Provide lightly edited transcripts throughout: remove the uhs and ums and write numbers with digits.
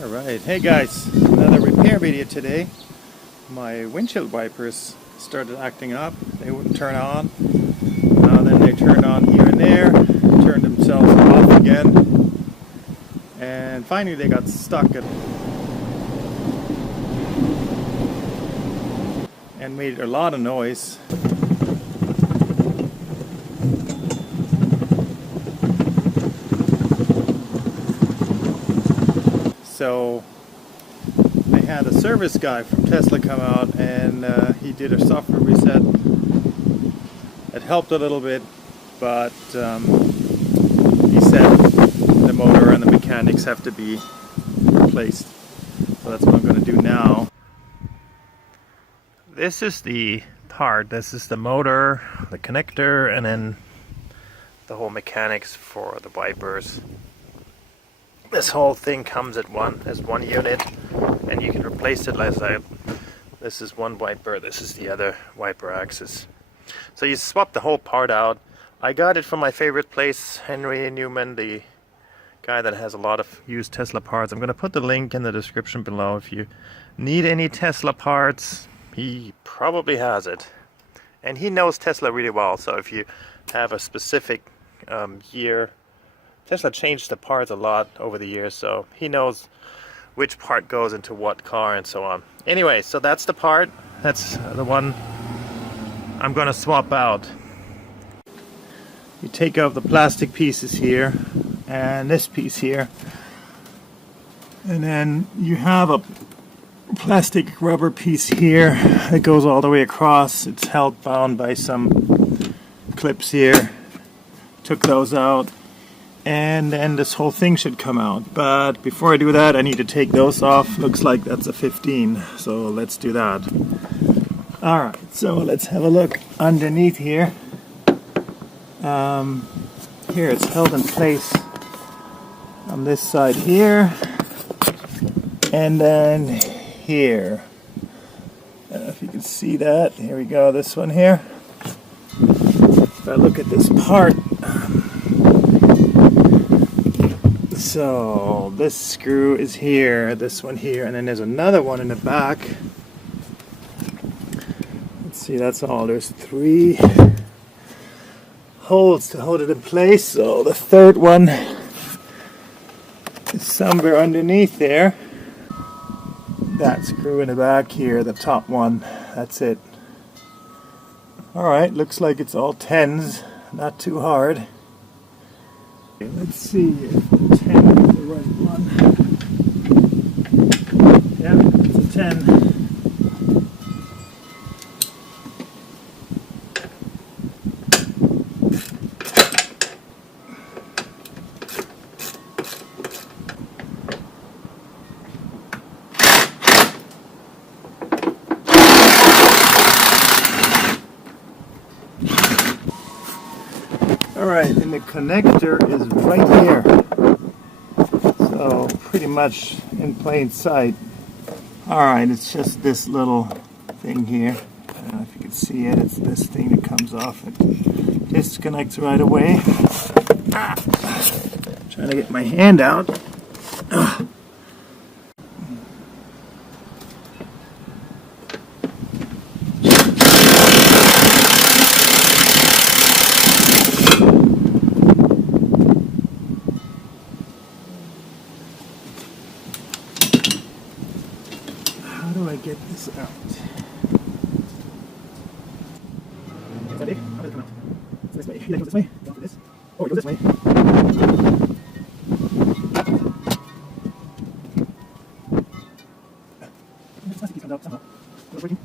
Alright, hey guys, another repair video today. My windshield wipers started acting up, they wouldn't turn on. Then they turned on here and there, turned themselves off again, and finally they got stuck and made a lot of noise. So they had a service guy from Tesla come out, and he did a software reset. It helped a little bit, but he said the motor and the mechanics have to be replaced. So that's what I'm going to do now. This is the part. This is the motor, the connector, and then the whole mechanics for the wipers. This whole thing comes as one unit, and you can replace it like that. This is one wiper, this is the other wiper axis. So you swap the whole part out. I got it from my favorite place, Henry Newman, the guy that has a lot of used Tesla parts. I'm going to put the link in the description below. If you need any Tesla parts, he probably has it. And he knows Tesla really well, so if you have a specific year, Tesla changed the parts a lot over the years, so he knows which part goes into what car and so on. Anyway, so that's the part. That's the one I'm gonna swap out. You take out the plastic pieces here and this piece here, and then you have a plastic rubber piece here that goes all the way across. It's held bound by some clips here. Took those out. And then this whole thing should come out. But before I do that, I need to take those off. Looks like that's a 15, so let's do that. Alright, so let's have a look underneath here. Here it's held in place on this side here, and then here. I don't know if you can see that. Here we go, this one here. If I look at this part, so this screw is here, this one here, and then there's another one in the back. Let's see, that's all. There's 3 holes to hold it in place. So the third one is somewhere underneath there. That screw in the back here, the top one, that's it. Alright, looks like it's all 10s, not too hard. Let's see if the 10 is the right one. Yeah, it's a 10. Alright, and the connector is right here, so pretty much in plain sight. Alright, it's just this little thing here. I don't know if you can see it. It's this thing that comes off and disconnects right away. Trying to get my hand out. How do I get this out? Is that big? How does it come out? It's this way. It goes this way. Don't do this. Oh, it goes this way. This plastic piece comes out somehow. Is it working?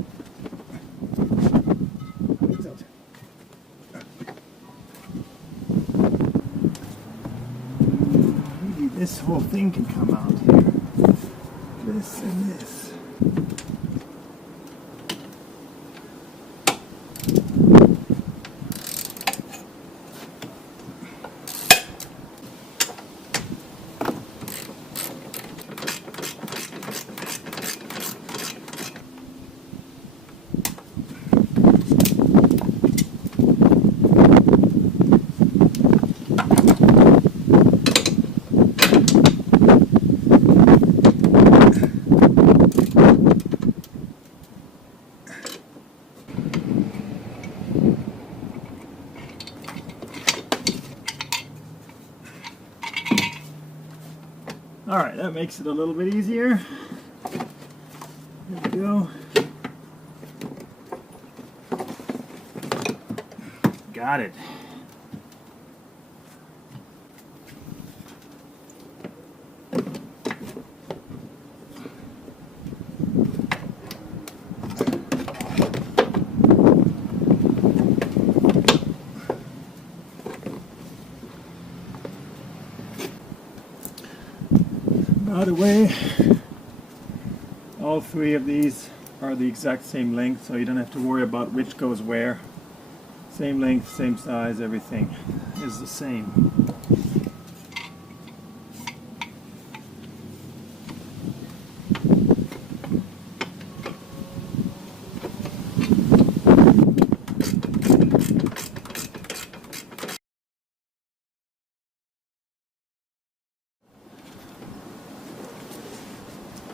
How do I get this out? Maybe this whole thing can come out here. This and this. Alright, that makes it a little bit easier. There we go. Got it. By the way, all three of these are the exact same length, so you don't have to worry about which goes where. Same length, same size, everything is the same.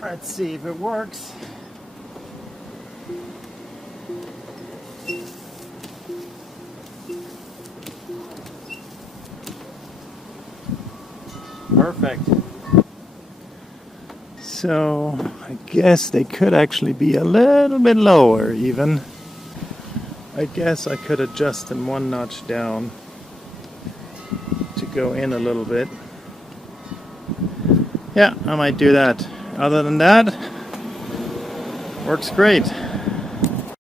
Let's see if it works. Perfect. So I guess they could actually be a little bit lower even. I guess I could adjust them one notch down to go in a little bit. Yeah, I might do that. Other than that, works great.